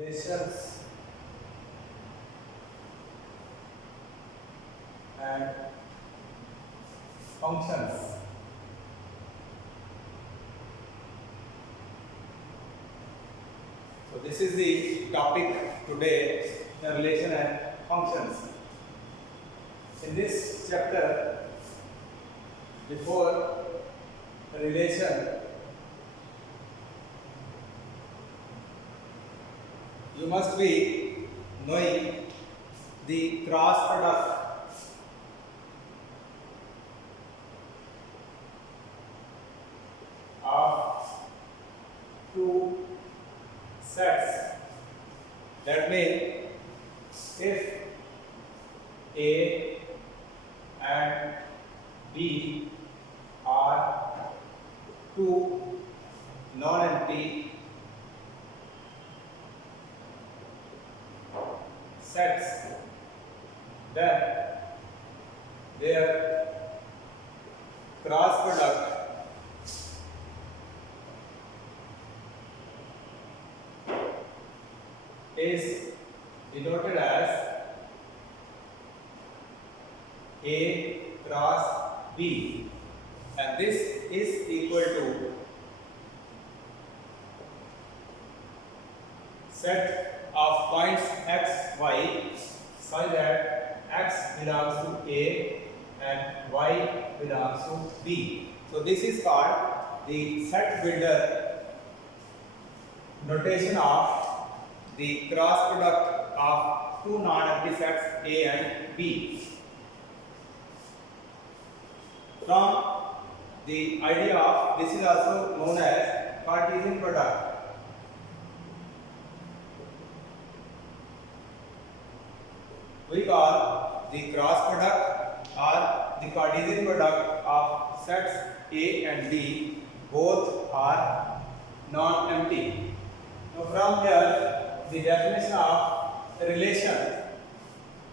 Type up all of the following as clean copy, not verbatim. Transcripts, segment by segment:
relations and functions. So this is the topic today, the relation and functions. In this chapter, before relation, you must be knowing the cross product of two sets. That means if A and B are two non-empty sets, then their cross product is denoted as A cross B, and this is equal to set of points x, y such that x belongs to A and y belongs to B. So this is called the set builder notation of the cross product of two non-empty sets A and B. From the idea of this is also known as Cartesian product. We call the cross product or the Cartesian product of sets A and B, both are non-empty. Now from here the definition of relation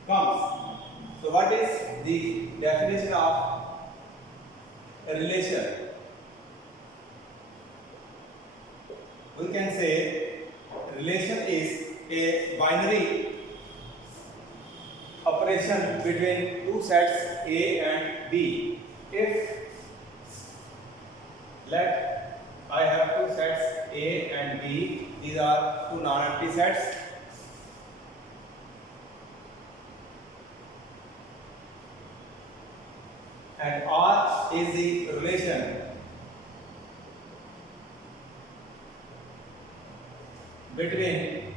comes. So what is the definition of a relation? We can say relation is a binary operation between two sets A and B. If let I have two sets A and B, these are two non-empty sets. And R is the relation between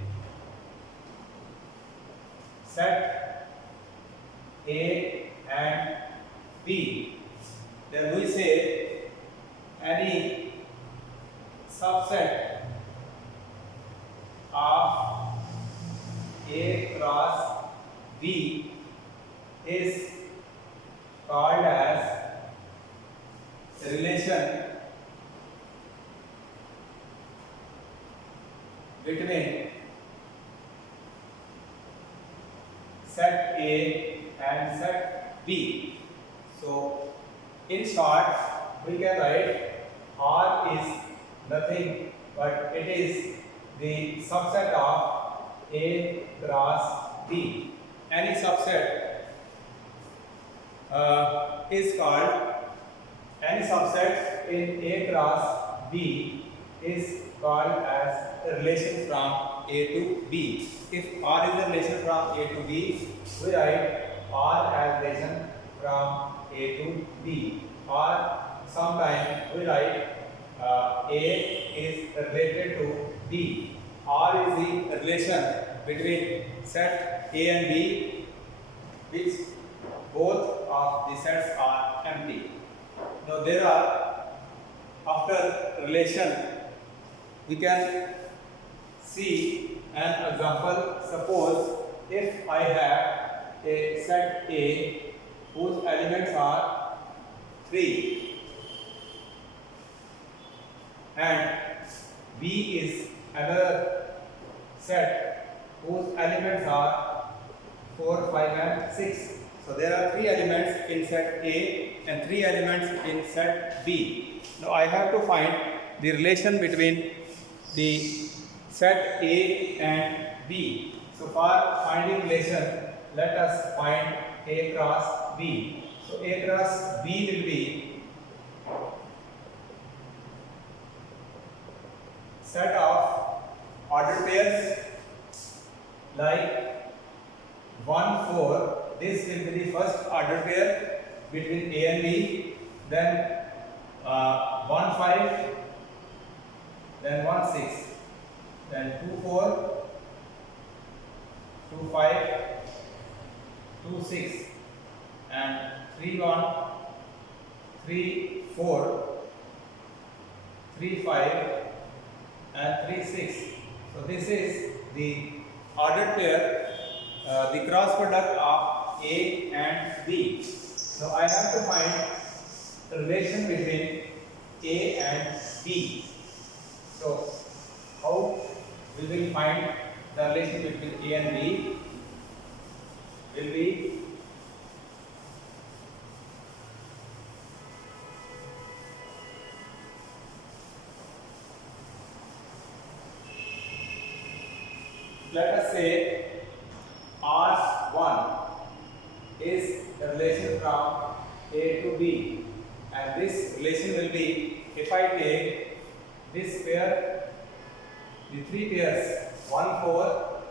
set A and B. Then we say any subset of A cross B is called as a relation between set A and set B. So in short, we can write R is nothing but it is the subset of A cross B. Any subset is called, any subset in A cross B is called as a relation from A to B. If R is a relation from A to B, we write R as relation from A to B, or sometimes we write A is related to B. R is the relation between set A and B, which both of the sets are empty. Now there are, after relation, we can see an example. Suppose if I have a set A whose elements are 3 and B is another set whose elements are 4, 5 and 6. So there are 3 elements in set A and 3 elements in set B. Now I have to find the relation between the set A and B. So for finding relation, let us find A cross B. So A cross B will be set of ordered pairs like 1 4. This will be the first ordered pair between A and B. Then 1 5, then 1 6, then 2 4, 2 5, 2 6, and 3 1, 3 4, 3 5, and 3 6. So this is the ordered pair, the cross product of A and B. So I have to find the relation between A and B. So how we will find the relation between A and B? Will be let us say R1 is the relation from A to B, and this relation will be, if I take this pair, the three pairs 1 4,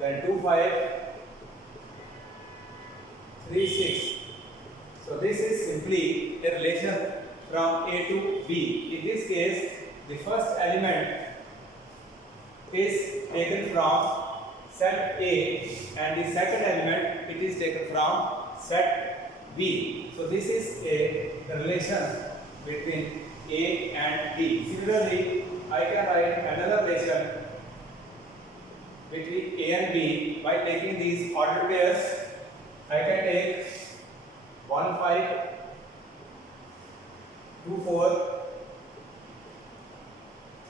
then 2 5, 3 6. So this is simply a relation from A to B. In this case, the first element is taken from set A and the second element it is taken from set B. So this is a relation between A and B. Similarly, I can write another relation between A and B by taking these ordered pairs. I can take 1 5, 2 4,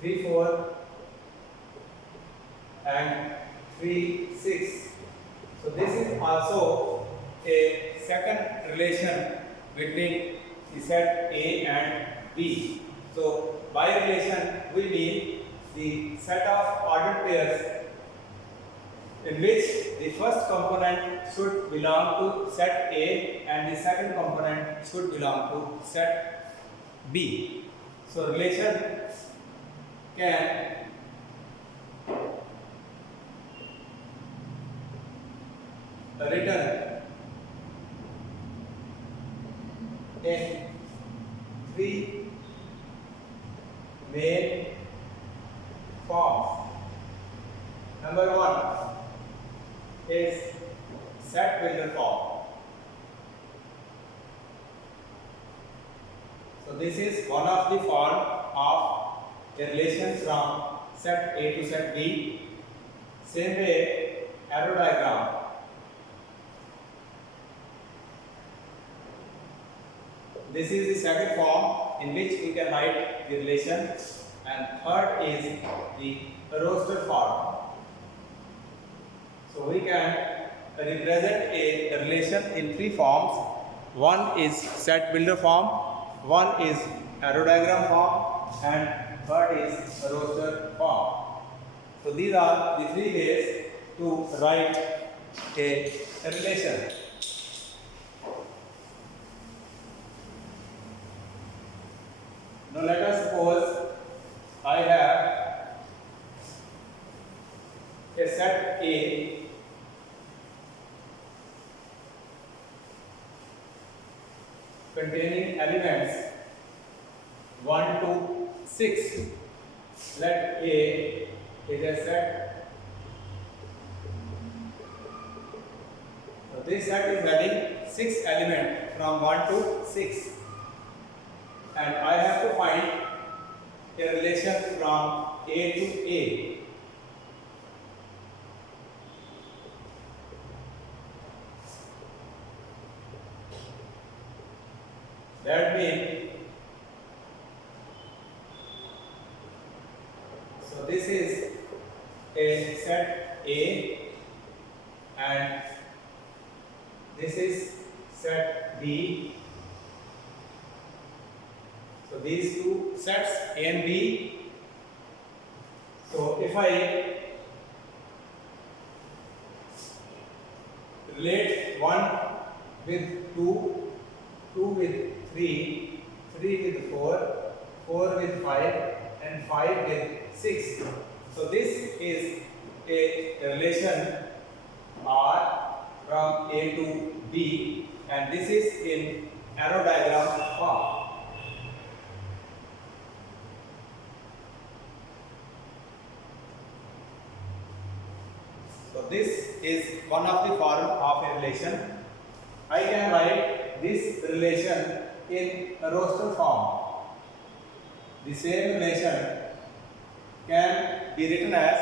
3 4, and 3 6. So this is also a second relation between the set A and B. So by relation we mean the set of ordered pairs in which the first component should belong to set A and the second component should belong to set B. So relation can written in three main forms. Number one is set builder form. So this is one of the form of a relation from set A to set B. Same way, arrow diagram. This is the second form in which we can write the relation, and third is the roster form. So we can represent a relation in three forms. One is set builder form, one is arrow diagram form, and third is roster form. So these are the three ways to write a relation. Now let us suppose I have a set A containing elements 1 to 6. Let A is a set. So this set is having 6 elements from 1 to 6. And I have to find a relation from A to A. That means, so this is a set A and this is set B. So these two sets A and B So if I relate 1 with 2, 2 with 3, 3 with 4, 4 with 5, and 5 with 6. So this is a relation R from A to B, and this is in arrow diagram form. So this is one of the form of a relation. I can write this relation in a roster form. The same relation can be written as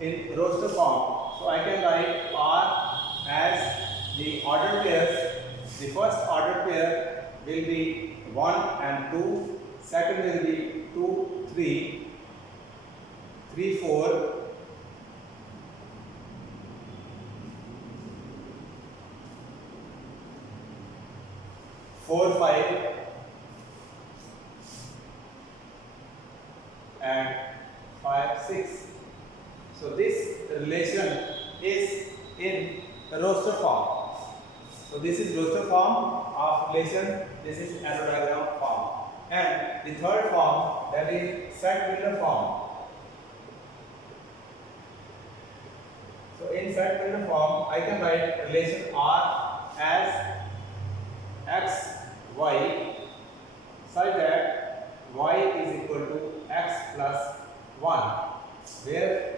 in roster form. So I can write R as the ordered pairs. The first ordered pair will be 1 and 2. Second will be 2, 3, 3, 4. 4, 5, and 5, 6. So this relation is in the roster form. So this is roster form of relation. This is arrow diagram form. And the third form, that is Sack-Miller form. So in Sack-Miller form, I can write relation R as x, y, such that y is equal to x plus 1, where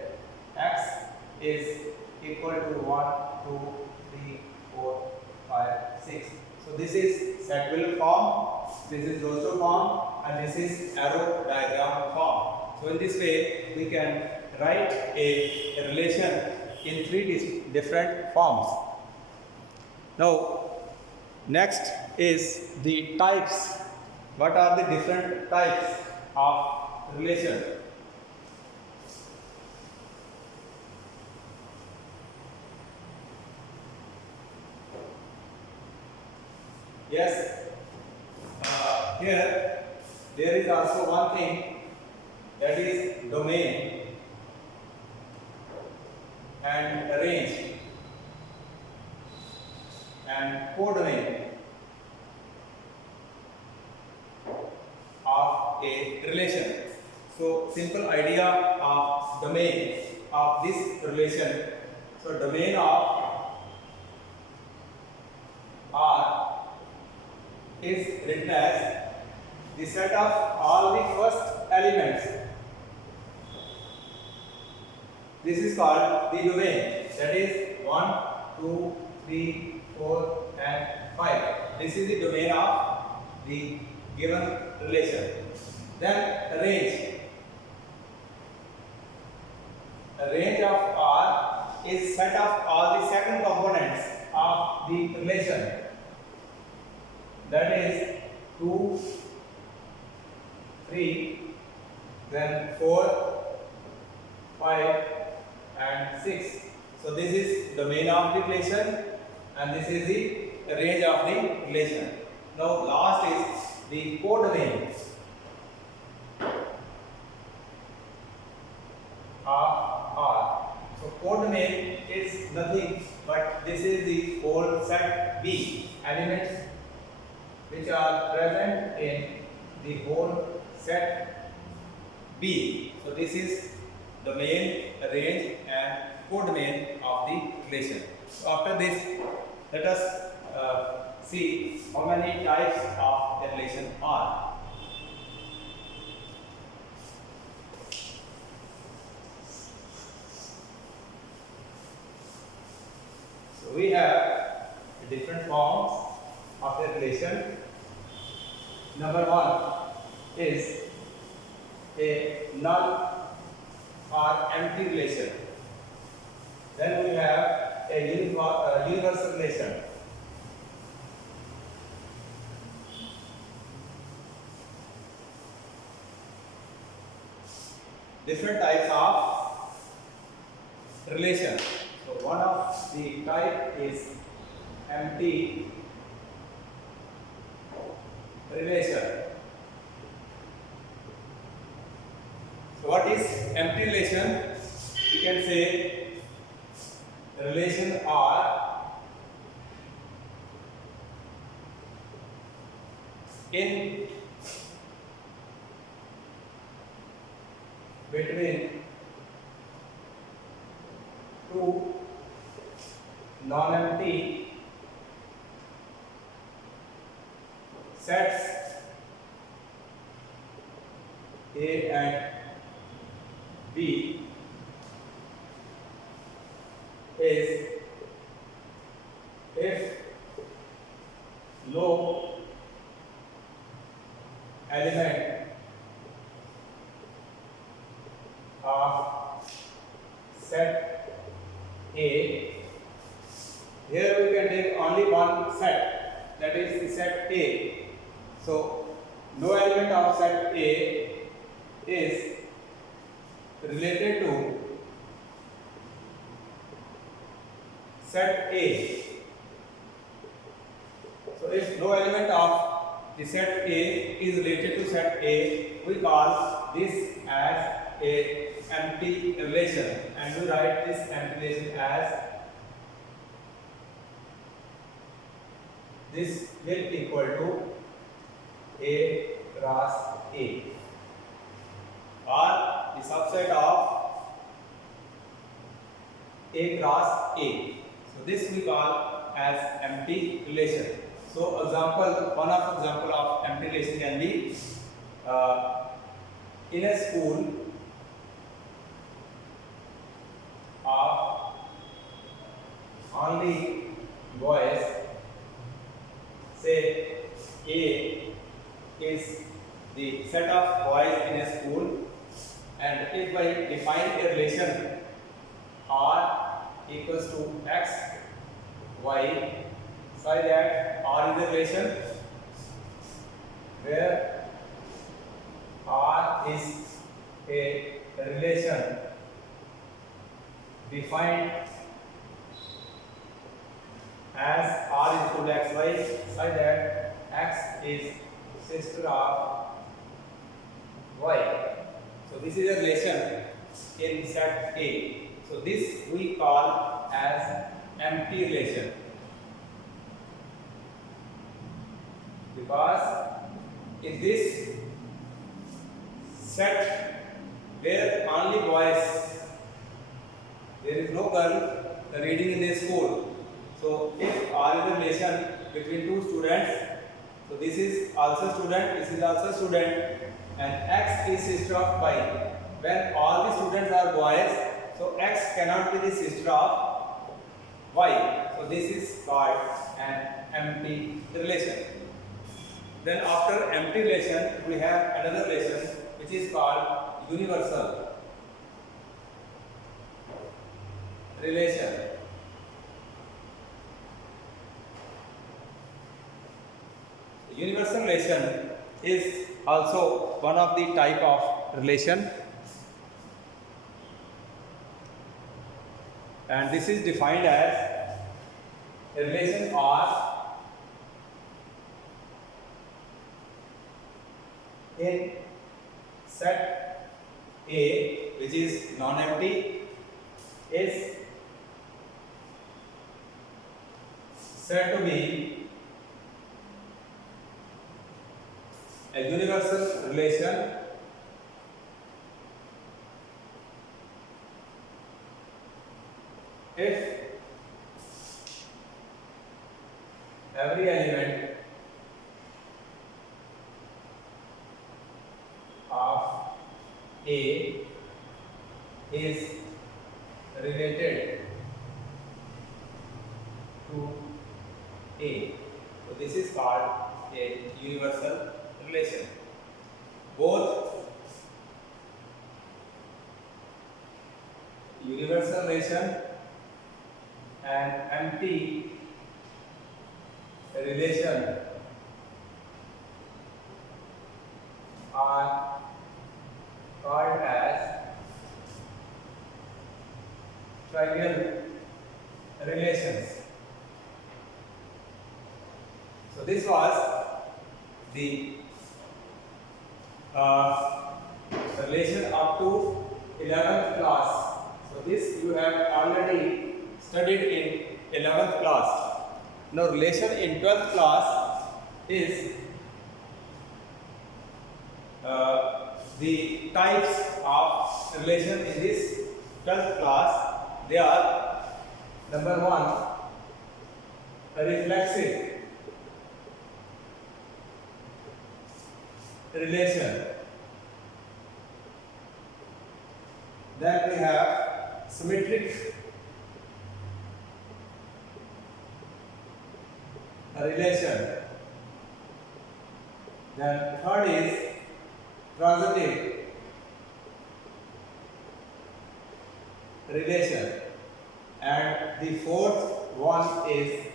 x is equal to 1, 2, 3, 4, 5, 6. So this is Sack-Miller form, this is roster form, and this is arrow diagram form. So in this way, we can write a relation in 3 different forms. Now, next is the types. What are the different types of relation? Yes, here there is also one thing, that is domain and range and codomain of a relation. So simple idea of domain of this relation. So domain of R is written as the set of all the first elements. This is called the domain, that is 1, 2, 3, 4 and 5. This is the domain of the given relation. Then range. The range of R is set of all the second components of the relation. That is 2, 3, then 4, 5 and 6. So this is domain of the relation and this is the range of the relation. Now last is the codomain of R. So codomain is nothing but this is the whole set B, elements which are present in the whole set B. So this is domain, range and codomain of the relation. So after this, let us see how many types of the relation are. So we have different forms of the relation. Number 1 is a null or empty relation. Then we have a universal relation. Different types of relation. So one of the type is empty relation. So what is empty relation? in between two non-empty sets A and B is if no element of set A. Here we can take only one set, that is the set A. So no element of set A is related to set A. So if no element of the set A is related to set A, we call this as a empty relation, and we write this empty relation as this will equal to A cross A, or the subset of A cross A. So this we call as empty relation. So one example of empty relation can be in a school of only boys, say A is the set of boys in a school, and if I define a relation R equals to X, Y, so that R is a relation where R is a relation defined as R is equal to XY, so that X is sister of Y. So this is a relation in set A. So this we call as empty relation, because in this set where only boys, there is no girl reading in the school. So if R is a relation between two students, so this is also student, this is also student, and X is sister of Y. When all the students are boys, so X cannot be the sister of Y. So this is called an empty relation. Then after empty relation, we have another relation which is called universal relation. Universal relation is also one of the type of relation, and this is defined as a relation R in set A, which is non-empty, is said to be a universal relation if every element of A is related to A. So this is called a universal relation. Both universal relation and empty relation are called as trivial relations. So this was the relation up to 11th class. So this you have already studied in 11th class. Now relation in 12th class is the types of relation in this 12th class. They are: number 1, a reflexive relation. Then we have symmetric relation. Then third is transitive relation, and the fourth one is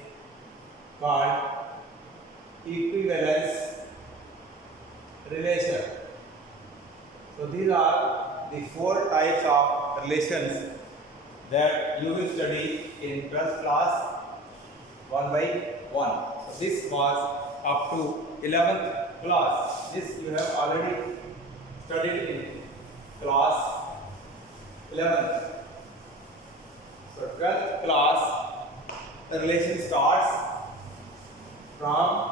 called equivalence relation. So these are the 4 types of relations that you will study in 12th class one by one. So this was up to 11th class. This you have already studied in class 11th. So 12th class, the relation starts from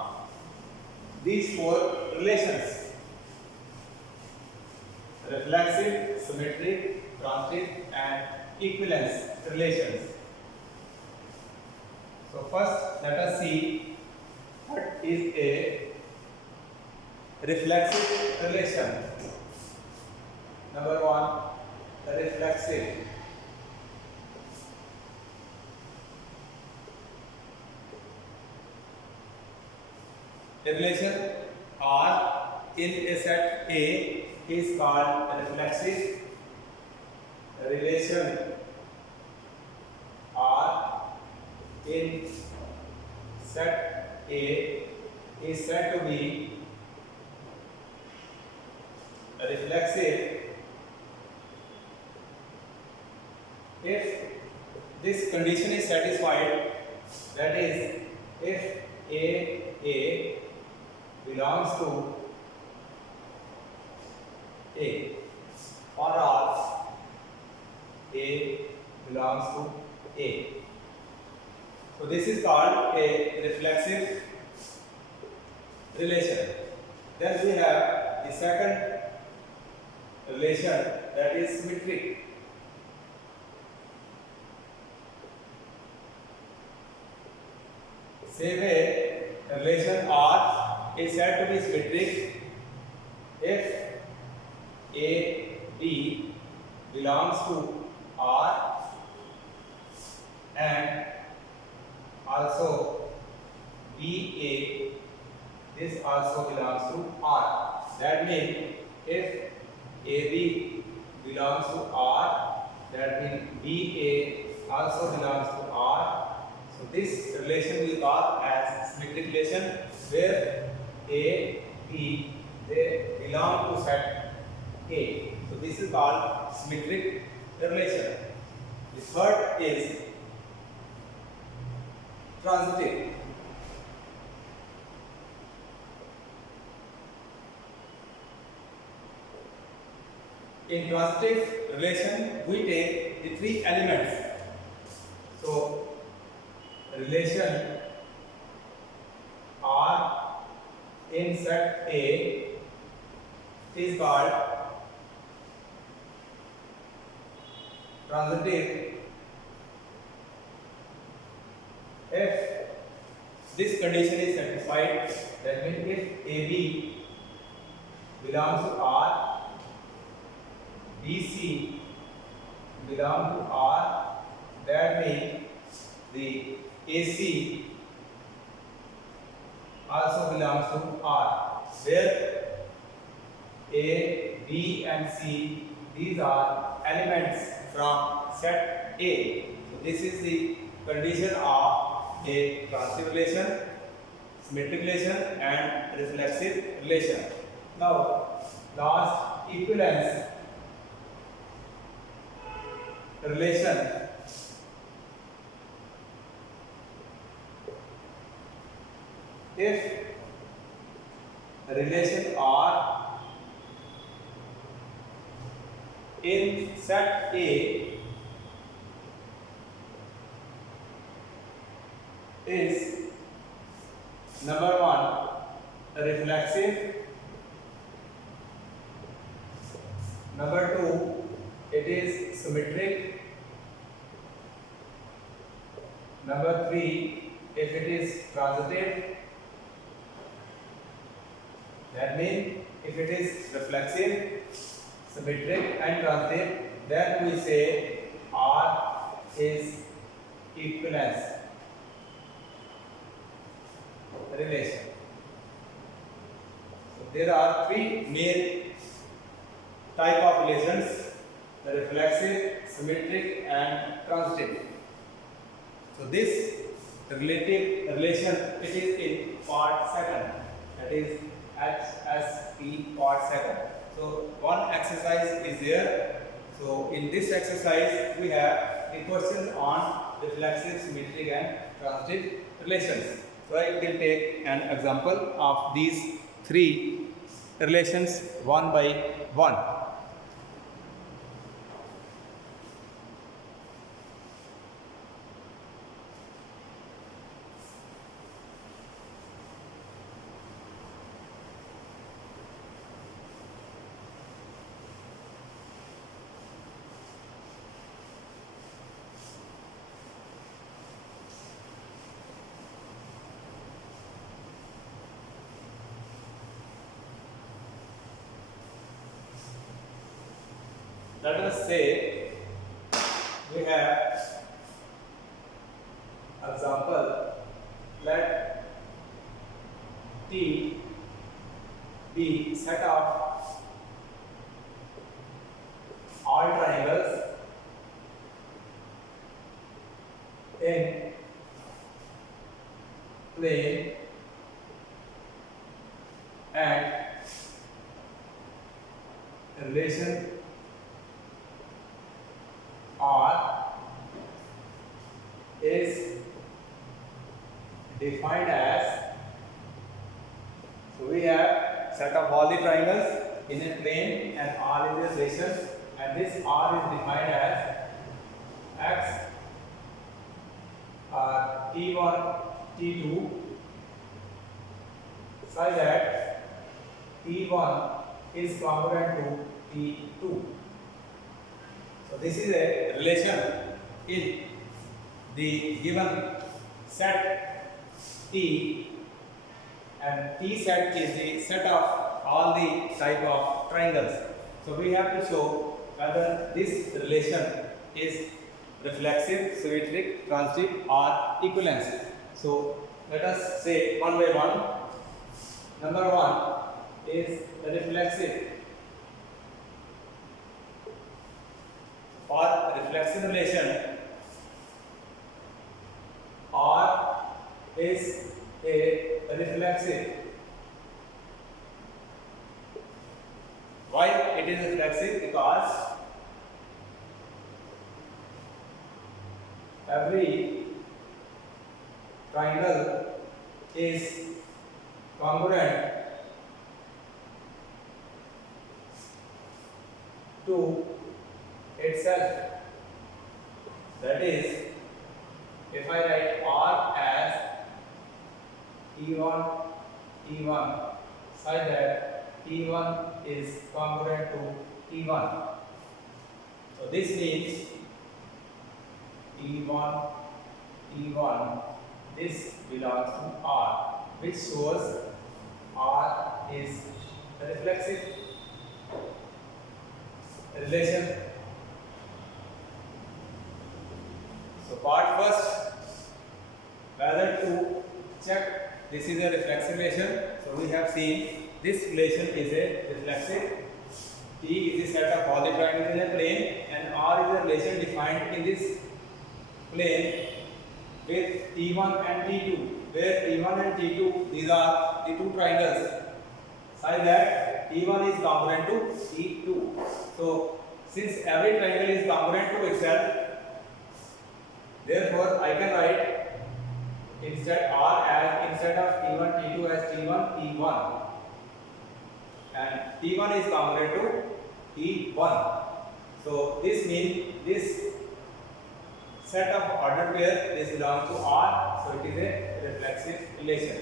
these 4 relations: reflexive, symmetric, transitive, and equivalence relations. So first, let us see what is a reflexive relation. Number 1, the reflexive. A relation R in a set A is called a reflexive relation. R in set A is said to be a reflexive if this condition is satisfied, that is, if A belongs to A, or all A belongs to A. So this is called a reflexive relation. Then we have the second relation, that is symmetric. Same way, relation R is said to be symmetric if A, B belongs to R and also B, A, this also belongs to R. That means if AB belongs to R, that means BA also belongs to R. So this relation we call as symmetric relation, where A, B, they belong to set A. So this is called symmetric relation. The third is transitive. In transitive relation, we take the 3 elements. So relation R in set A is called transitive if this condition is satisfied. That means if AB belongs to R, BC belongs to R, that means the AC also belongs to R, where A, B and C, these are elements from set A. So this is the condition of a transitive relation, symmetric relation and reflexive relation. Now last, equivalence relation. If relation R in set A is number 1, reflexive, Number 2, it is symmetric. Number 3, if it is transitive, that means if it is reflexive, symmetric and transitive, then we say R is equivalence relation. So there are three main type of relations: the reflexive, symmetric and transitive. So this relative relation, it is in part second, that is HSP part second. So one exercise is there. So in this exercise we have the question on reflexive, symmetric and transitive relations. So I will take an example of these three relations one by one. Let us say we have example, let T be set of all triangles in plane and relation R is defined as, so we have set of all the triangles in a plane and R is a relation, and this R is defined as X T1 T2 such that T1 is congruent to T2. So this is a relation in the given set T, and T set is the set of all the type of triangles. So we have to show whether this relation is reflexive, symmetric, transitive or equivalence. So let us say one by one. Number 1 is the reflexive. For reflexive relation, R is a reflexive. Why it is reflexive? Because every triangle is congruent to itself. That is, if I write R as T1 T1 such that T1 is congruent to T1. So this means T1 T1, this belongs to R, which shows R is a reflexive relation. So part first, whether to check this is a reflexive relation. So we have seen this relation is a reflexive. T is the set of all the triangles in a plane, and R is a relation defined in this plane with T1 and T2, where T1 and T2, these are the two triangles, such that T1 is congruent to T2. So since every triangle is congruent to itself, therefore I can write instead R as, instead of T1 T2 as T1 T1, and T1 is congruent to T1. So this means this set of ordered pair, this belongs to R, so it is a reflexive relation.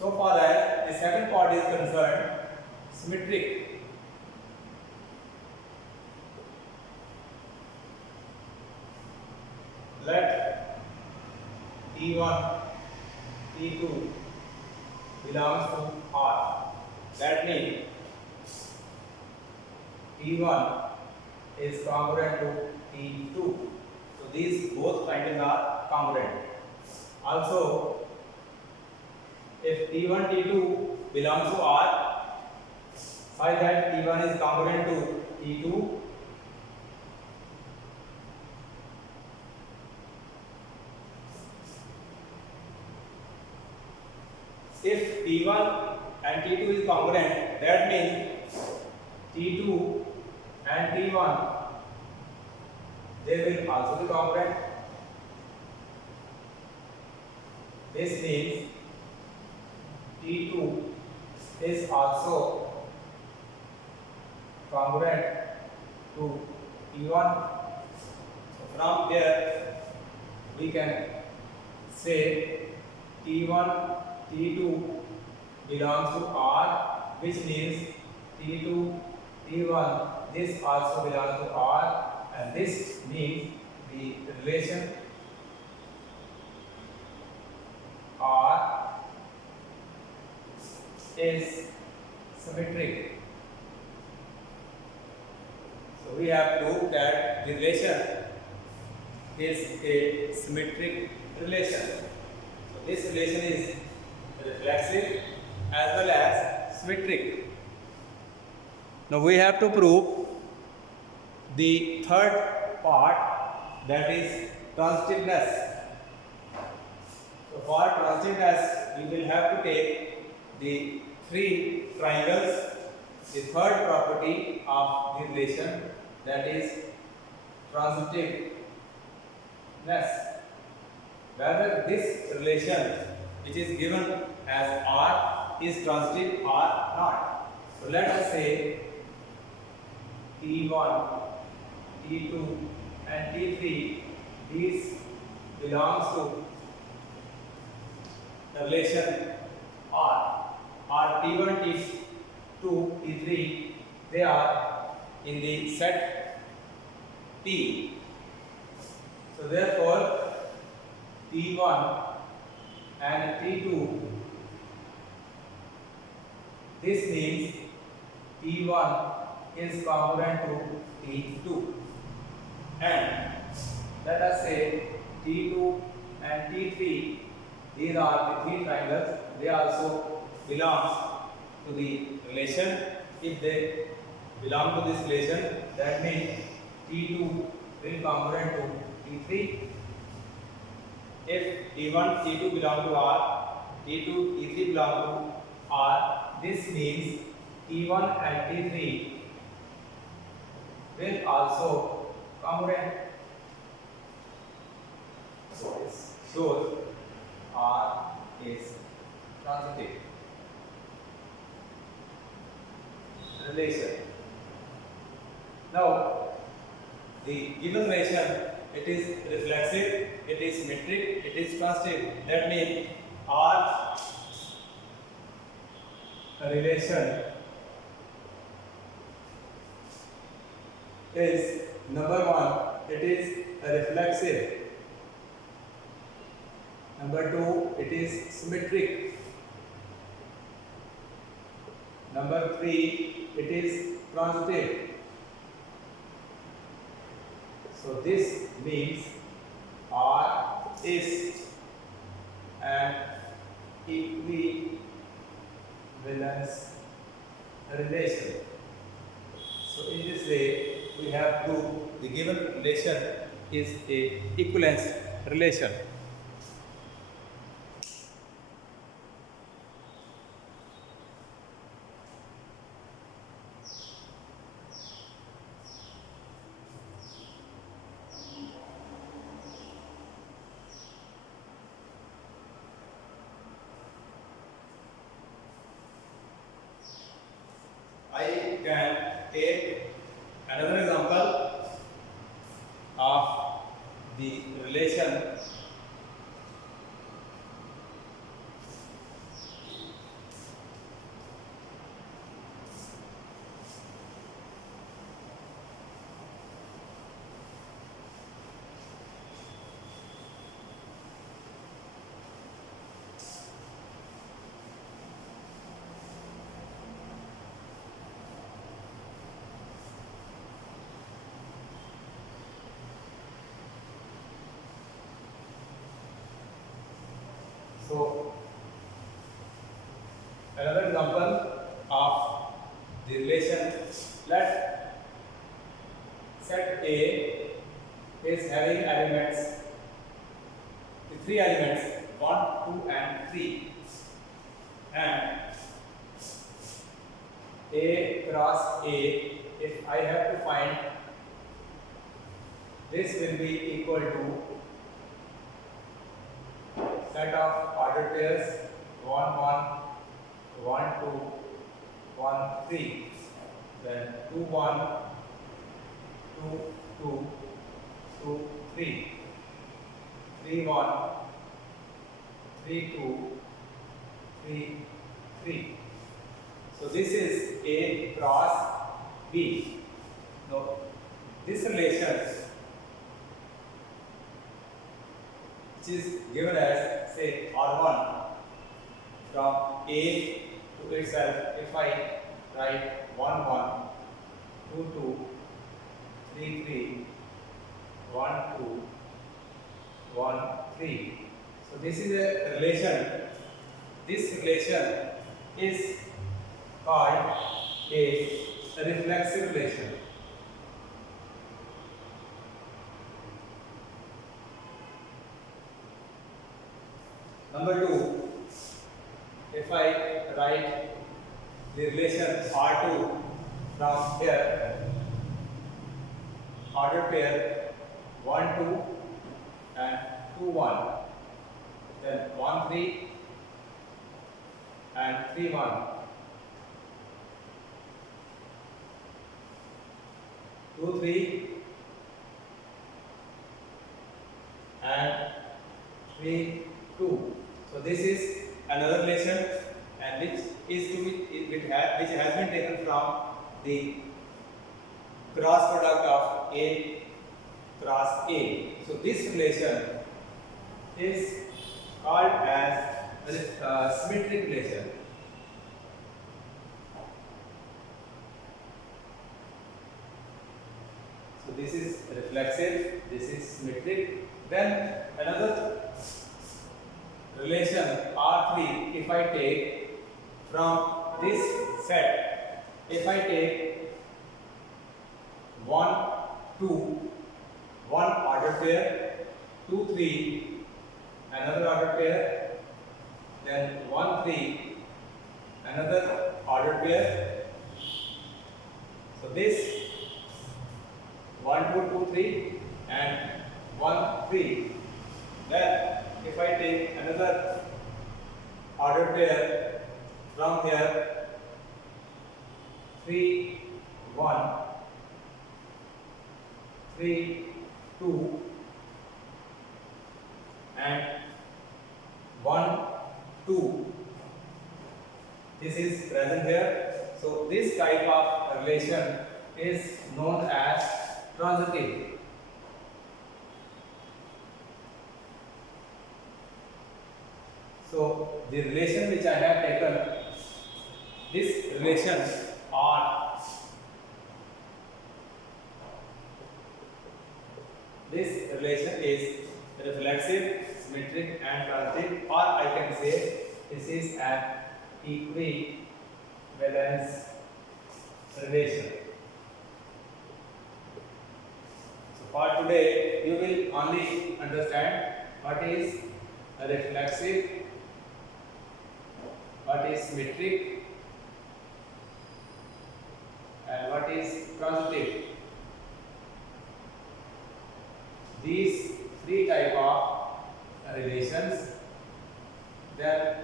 So far as the second part is concerned, symmetric. T1, T2 belongs to R. That means T1 is congruent to T2. So these both triangles are congruent. Also, if T1, T2 belongs to R, find that T1 is congruent to T2. If T1 and T2 is congruent, that means T2 and T1 they will also be congruent. This means T2 is also congruent to T1. So from there we can say T1, T2 belongs to R, which means T2, T1, this also belongs to R, and this means the relation R is symmetric. So we have proved that the relation is a symmetric relation. So this relation is reflexive as well as symmetric. Now we have to prove the third part, that is transitiveness. So for transitiveness we will have to take the three triangles, the third property of the relation, that is transitiveness. Whether this relation which is given as R is transitive or not. So let us say T1, T2 and T3, these belongs to the relation R, or T1, T2, T3, they are in the set T. So therefore T1 and T2, this means T1 is congruent to T2, and let us say T2 and T3, these are the three triangles, they also belong to the relation. If they belong to this relation, that means T2 will congruent to T3. If T1, T2 belong to R, T2, T3 belong to R, this means T1 and T3 will also congruent. So this shows R is transitive relation. Now, the given relation, it is reflexive, it is symmetric, it is transitive. That means R relation is number one, it is reflexive. Number two, it is symmetric. Number three, it is transitive. So this means R is an equivalence relation. So in this way, we have proved the given relation is a equivalence relation. I can take another example of the relation So another example of the relation, let set A is having elements, the three elements 1, 2 and 3, and A cross A, if I have to find, this will be equal to set of ordered pairs 1, 1, 1, 2, 1, 3, then 2, 1, 2, 2, 2, 3, 3, 1, 3, 2, 3, 3. So this is A cross B. Now this relation, which is given as say R1 from A to itself, if I write 1, 1, 2, 2, 3, 3, 1, 2, 1, 3. So this is a relation. This relation is called a reflexive relation. Number 2, if I write the relation R2 from here, order pair 1, 2 and 2, 1, then 1, 3 and 3, 1, 2, 3 and 3, 2. So this is another relation, and which has been taken from the cross product of A cross A. So this relation is called as symmetric relation. So this is reflexive, this is symmetric. Then another relation R3, if I take from this set, if I take 1, 2, 1 order pair, 2, 3, another order pair, then 1, 3, another order pair. So this 1, 2, 2, 3 and 1, 3. Then if I take another order pair from here, 3, 1, 3, 2 and 1, 2. This is present here. So this type of relation is known as transitive. So the relation which I have taken, this relation R, this relation is reflexive, symmetric and transitive, or I can say this is an equivalence relation. So for today you will only understand what is a reflexive, what is symmetric and what is transitive. These three type of relations, then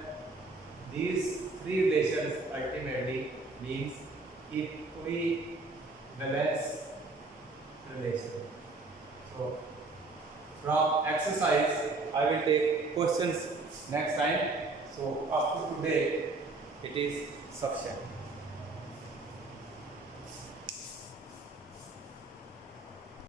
these three relations ultimately means equivalence relation. So from exercise I will take questions next time. So up to today it is sufficient.